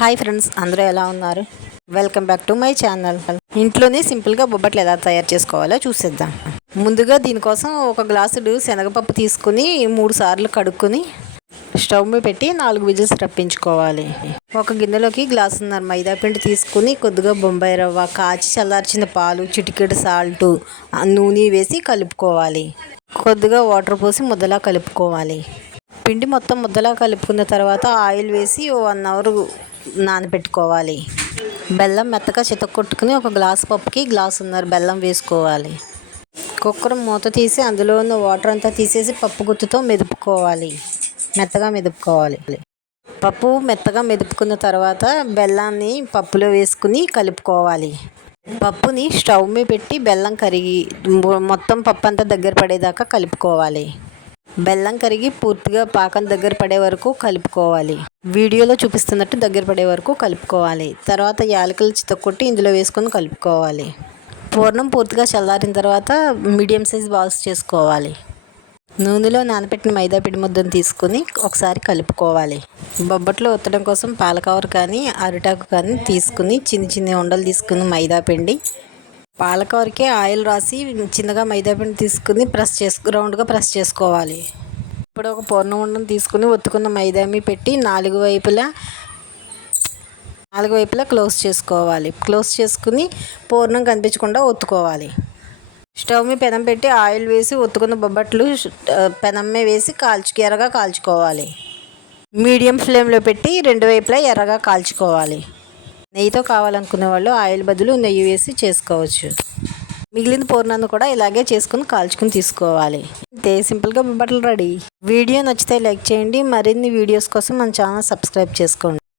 Hi friends అందరూ ఎలా ఉన్నారు? Welcome back to my channel. ఇంట్లోనే సింపుల్గా బొబ్బట్లు ఎలా తయారు చేసుకోవాలో చూసేద్దాం. ముందుగా దీనికోసం ఒక గ్లాసుడు శనగపప్పు తీసుకుని మూడు సార్లు కడుక్కొని స్టవ్ మీద పెట్టి నాలుగు విజిల్స్ రప్పించుకోవాలి. ఒక గిన్నెలోకి గ్లాసున్నర మైదా పిండి తీసుకుని కొద్దిగా బొంబాయి రవ్వ కాచి చల్లార్చిన పాలు చిటికెడు సాల్ట్ నూనె వేసి కలుపుకోవాలి. కొద్దిగా వాటర్ పోసి ముద్దలా కలుపుకోవాలి. పిండి మొత్తం ముద్దలా కలుపుకున్న తర్వాత ఆయిల్ వేసి వన్ అవర్ నానబెట్టుకోవాలి. బెల్లం మెత్తగా చితక్కొట్టుకుని ఒక గ్లాస్ పప్పుకి గ్లాసున్నర బెల్లం వేసుకోవాలి. కుక్కర్ మూత తీసి అందులో ఉన్న వాటర్ అంతా తీసేసి పప్పు గుత్తుతో మెదుపుకోవాలి. మెత్తగా మెదుపుకోవాలి. పప్పు మెత్తగా మెదుపుకున్న తర్వాత బెల్లాన్ని పప్పులో వేసుకుని కలుపుకోవాలి. పప్పుని స్టవ్ మీద పెట్టి బెల్లం కరిగి మొత్తం పప్పు అంతా దగ్గర పడేదాకా కలుపుకోవాలి. బెల్లం కరిగి పూర్తిగా పాకం దగ్గర పడే వరకు కలుపుకోవాలి. వీడియోలో చూపిస్తున్నట్టు దగ్గర పడే వరకు కలుపుకోవాలి. తర్వాత యాలకులు చితక్కొట్టి ఇందులో వేసుకొని కలుపుకోవాలి. పూర్ణం పూర్తిగా చల్లారిన తర్వాత మీడియం సైజ్ బాల్స్ చేసుకోవాలి. నూనెలో నానబెట్టిన మైదా పిడి ముద్దను తీసుకుని ఒకసారి కలుపుకోవాలి. బొబ్బట్లో ఒత్తడం కోసం పాలకవర్ కానీ అరిటాకు కానీ తీసుకుని చిన్న చిన్న ఉండలు తీసుకుని మైదా పిండి పాలకవరకే ఆయిల్ రాసి చిన్నగా మైదా పిండి తీసుకుని ప్రెస్ చేసు రౌండ్గా ప్రెస్ చేసుకోవాలి. ఇప్పుడు ఒక పూర్ణముండం తీసుకుని ఒత్తుకున్న మైదామి పెట్టి నాలుగు వైపులా నాలుగు వైపులా క్లోజ్ చేసుకోవాలి. క్లోజ్ చేసుకుని పూర్ణం కనిపించకుండా ఒత్తుకోవాలి. స్టవ్ మీద పెనం పెట్టి ఆయిల్ వేసి ఒత్తుకున్న బొబ్బట్లు పెనమ్మే వేసి కాల్చు ఎర్రగా కాల్చుకోవాలి. మీడియం ఫ్లేమ్లో పెట్టి రెండు వైపులా ఎర్రగా కాల్చుకోవాలి. నెయ్యితో కావాలనుకునే వాళ్ళు ఆయిల్ బదులు నెయ్యి వేసి చేసుకోవచ్చు. మిగిలిన పూర్ణాన్ని కూడా ఇలాగే చేసుకుని కాల్చుకుని తీసుకోవాలి. అంతే సింపుల్గా బొబ్బట్లు రెడీ. వీడియో నచ్చితే లైక్ చేయండి. మరిన్ని వీడియోస్ కోసం మన ఛానల్ సబ్స్క్రైబ్ చేసుకోండి.